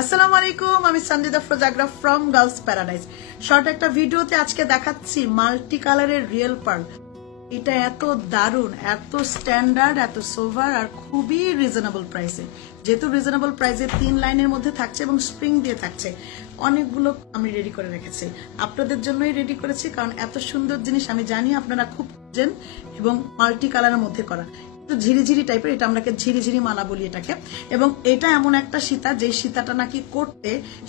আসসালামু আলাইকুম, আমি সঞ্জিদা ফ্রোজাগ্রা ফ্রম গার্লস প্যারাডাইজ। শর্ট একটা ভিডিওতে আজকে দেখাচ্ছি মাল্টি কালারের রিয়েল পার্ল। এটা এত দারুণ, এত স্ট্যান্ডার্ড, এত সোভার আর খুবই রিজনেবল প্রাইসে। যেহেতু রিজনেবল প্রাইসে 3 লাইনের মধ্যে থাকছে এবং স্প্রিং দিয়ে থাকছে, অনেকগুলো আমি রেডি করে রেখেছি। আপনাদের জন্যই রেডি করেছি, কারণ এত সুন্দর জিনিস আমি জানি আপনারা খুব খুঁজেন এবং মাল্টি কালারের মধ্যে করা। ঝিরিঝিরি টাইপের, এটা আমরা ঝিরিঝিরি মালা বলি এটাকে। এবং এটা এমন একটা সীতা, যে সীতাটা নাকি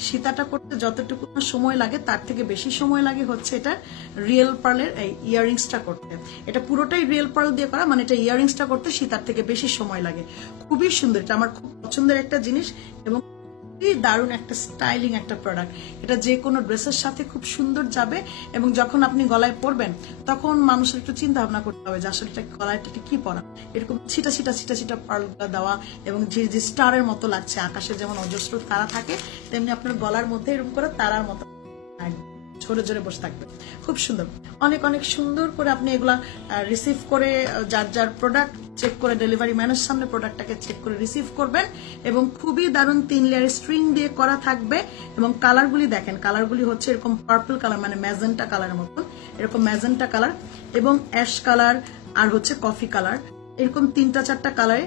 সীতাটা করতে যতটুকু সময় লাগে তার থেকে বেশি সময় লাগে হচ্ছে এটা রিয়েল পার্লের এই ইয়াররিংসটা করতে। এটা পুরোটাই রিয়েল পার্ল দিয়ে করা, মানে এটা ইয়াররিংসটা করতে সীতার থেকে বেশি সময় লাগে। খুবই সুন্দর, এটা আমার খুব পছন্দের একটা জিনিস এবং দারুণ একটা স্টাইলিং একটা প্রোডাক্ট। এটা যে কোনো ড্রেসের সাথে খুব সুন্দর যাবে এবং যখন আপনি গলায় পরবেন তখন মানুষের একটু চিন্তা ভাবনা করতে হবে যে আসলে গলায় কি পরা। এরকম ছিটা ছিটা ছিটা ছিটা পার্লগুলো দেওয়া এবং যে স্টারের মতো লাগছে, আকাশে যেমন অজস্র তারা থাকে তেমনি আপনার গলার মধ্যে এরকম করে তারার মতো ঝরে ঝরে বসে থাকবে। খুব সুন্দর, অনেক অনেক সুন্দর করে আপনি এগুলা রিসিভ করে যার যার প্রোডাক্ট চেক করে ডেলিভারি ম্যানের সামনে প্রোডাক্টটাকে চেক করে রিসিভ করবেন। এবং খুবই দারুণ 3 লেয়ার স্ট্রিং দিয়ে করা থাকবে। এবং কালারগুলি দেখেন, কালারগুলি হচ্ছে এরকম পার্পল কালার, মানে ম্যাজেন্টা কালারের মতন, এরকম ম্যাজেন্টা কালার এবং অ্যাশ কালার আর হচ্ছে কফি কালার, এরকম 3-4টা কালারে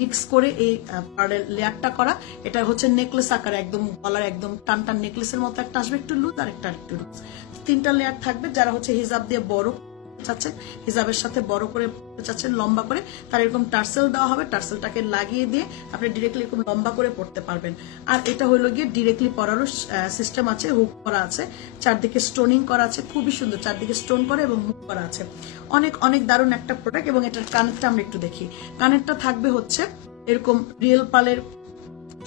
মিক্স করে এই পার্লের লেয়ারটা করা। এটা হচ্ছে নেকলেস আকারে, একদম গলার একদম টান টান নেকলেসের মতো একটা আসবে, একটু লুজ আর একটা একটু লুজ, 3টা লেয়ার থাকবে। যারা হচ্ছে হিজাব দিয়ে বড় চাচ্ছেন, হিজাবের সাথে বড় করে চাচ্ছেন লম্বা করে, তার এরকম টার্সেল দেওয়া হবে, টার্সেলটাকে লাগিয়ে দিয়ে আপনি ডিরেক্টলি এরকম লম্বা করে পড়তে পারবেন। আর এটা হলো গিয়ে ডিরেক্টলি পরারও সিস্টেম আছে, হুক করা আছে, চারদিকে স্টোনিং করা আছে, খুবই সুন্দর, চারদিকে স্টোন করা এবং মুখ করা আছে। অনেক অনেক দারুণ একটা প্রোডাক্ট। এবং এটার কানেরটা আমরা একটু দেখি। কানেরটা থাকবে হচ্ছে এরকম রিয়েল পার্লের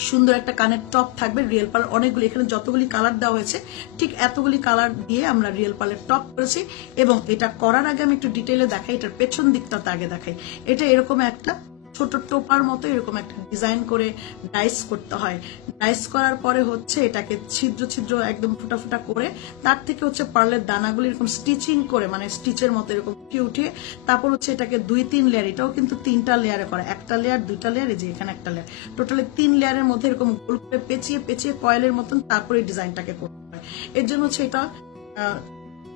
সুন্দর একটা কানের টপ থাকবে। রিয়েল পার্ল অনেকগুলি, এখানে যতগুলি কালার দেওয়া হয়েছে ঠিক এতগুলি কালার দিয়ে আমরা রিয়েল পার্লের টপ করেছি। এবং এটা করার আগে আমি একটু ডিটেইলে দেখাই, এটার পেছন দিকটাতে আগে দেখাই। এটা এরকম একটা ছোট টোপার মতো এরকম একটা ডিজাইন করে ডাইস করতে হয়। ডাইস করার পরে হচ্ছে এটাকে ছিদ্র ছিদ্র একদম ফুটা ফুটা করে তার থেকে হচ্ছে পার্লের দানাগুলি এরকম স্টিচিং করে, মানে স্টিচের মতো এরকম উঠিয়ে তারপর হচ্ছে এটাকে 2-3 লেয়ার, এটাও কিন্তু 3টা লেয়ারে করা, একটা লেয়ার 2টা লেয়ার, এই যে এখানে একটা লেয়ার, টোটালি 3 লেয়ারের মধ্যে এরকম গোল করে পেঁচিয়ে পেঁচিয়ে কয়েলের মতন তারপরে ডিজাইনটাকে করতে হয়। এর জন্য হচ্ছে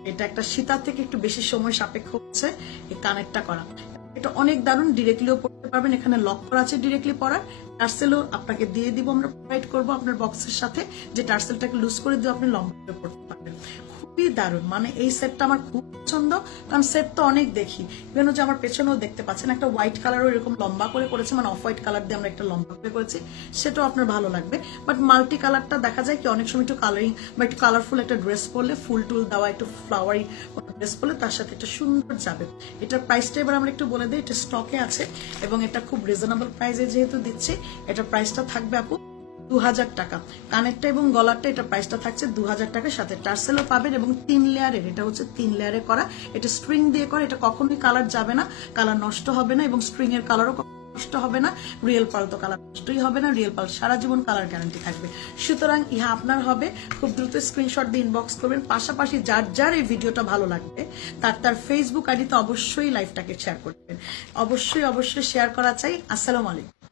এটা একটা সীতার থেকে একটু বেশি সময় সাপেক্ষ হচ্ছে এই কানেরটা করা। এটা অনেক দারুণ, ডিরেক্টলিও পড়তে পারবেন, এখানে লক করা আছে ডিরেক্টলি পরার। টার্সেলও আপনাকে দিয়ে দিব, আমরা প্রোভাইড করবো আপনার বক্সের সাথে, যে টার্সেলটাকে লুজ করে দিয়ে আপনি লম্বা করে পড়তে পারবেন। খুবই দারুণ, মানে এই সেটটা আমার খুব পছন্দ, কারণ সেট তো অনেক দেখি, ইভেন হচ্ছে আমার পেছনেও দেখতে পাচ্ছেন একটা হোয়াইট কালারও এরকম লম্বা করে করেছে, মানে অফ হোয়াইট কালার দিয়ে আমরা একটা লম্বা করে করেছি, সেটাও আপনার ভালো লাগবে। বাট মাল্টি কালারটা দেখা যায় কি অনেক সময় একটু কালারিং বা একটু কালারফুল একটা ড্রেস পরলে, ফুল টুল দেওয়া একটু ফ্লাওয়ারি ড্রেস পরলে তার সাথে একটা সুন্দর যাবে। এটার প্রাইসটা এবার আমরা একটু বলে দিই, এটা স্টকে আছে এবং এটা খুব রিজনেবল প্রাইসে যেহেতু দিচ্ছে, এটার প্রাইসটা থাকবে আপু 2000 টাকা। কানেরটা এবং গলারটা এটা প্রাইসটা থাকছে 2000 টাকার সাথে টার্সেলও পাবেন। এবং 3 লেয়ারের, এটা হচ্ছে 3 লেয়ারে করা, এটা স্ট্রিং দিয়ে করা, এটা কখনোই কালার যাবে না, কালার নষ্ট হবে না এবং স্ট্রিং এর কালারও নষ্ট হবে না। রিয়েল পার্ল তো কালার নষ্টই হবে না, রিয়েল পার্ল সারা জীবন কালার গ্যারান্টি থাকবে। সুতরাং ইহা আপনার হবে, খুব দ্রুত স্ক্রিনশট দিয়ে ইনবক্স করবেন। পাশাপাশি যার যার এই ভিডিওটা ভালো লাগবে তার ফেসবুক আইডিতে অবশ্যই লাইভটাকে শেয়ার করবেন, অবশ্যই অবশ্যই শেয়ার করা চাই। আসসালামু আলাইকুম।